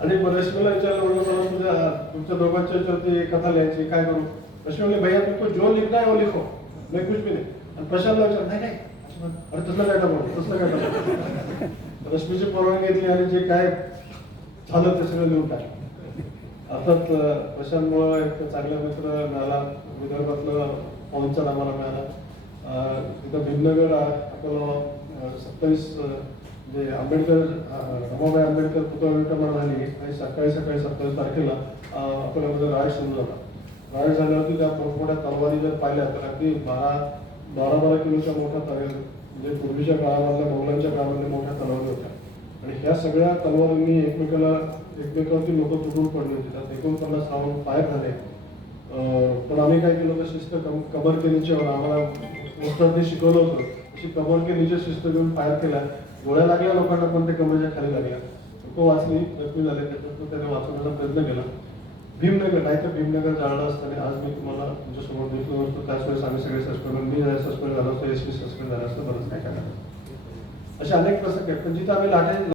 आणि मग रश्मीला विचारलं म्हणलं मला तुझ्या तुमच्या दोघांच्या याच्यावरती कथा लिहायची काय करू? रश्मी म्हणले भैया तुमको जो लिखना है वो लिखो. मैं कुछ भी नाही. आणि प्रशांतला विचार नाही नाही. अरे तसलं काय टाकू तसलं काय टाकू रश्मीची परवानगी घेतली आणि जे काय झालं ते सगळं लिहून टाकलं अर्थात प्रशांतमुळं एक चांगला मित्र मिळाला विदर्भातलं पवनचा आम्हाला मिळाला. तिथं भीमनगर आ- आपलं सत्तावीस जे आंबेडकर रमाबाई आंबेडकर पुतळा विटंबना झाली आणि सकाळी सकाळी सत्तावीस तारखेला आपण अकोल्यामध्ये राय सुरू झाला. राय झाल्यावरती त्या मोठमोठ्या तलवारी जर पाहिल्या तर अगदी बारा बारा बारा किलोच्या मोठ्या तलवारी म्हणजे पूर्वीच्या काळामधल्या मोगलांच्या काळामधल्या मोठ्या तलवारी होत्या. आणि ह्या सगळ्या तलवारींनी एकमेकाला एकमेकावरती लोक तुटून पडले होते. त्यात एकोणपन्नास राऊंड फायर झाले. पण आम्ही काय केलं तर शिस्त कम कबर केल्याच्यावर आम्हाला पोस्टरने शिकवलं होतं. अशी कमर के नीचे शिस्त घेऊन फायर केला. गोळ्या लागल्या लोकांना पण ते कमरच्या खाली लागल्या. तो वाचली जखमी झाले. त्याच्यातून त्याने वाचवण्याचा प्रयत्न केला. भीमनगर नाही तर भीमनगर जाळलं असताना आज मी तुम्हाला तुमच्यासमोर भेटलो असतो त्याच वेळेस आम्ही सगळे सस्पेंड मी सस्पेंड झालो असतो एस पी सस्पेंड झाला असतं बरंच काय करणार असे अनेक प्रसंग आहेत. पण जिथं आम्ही लाटे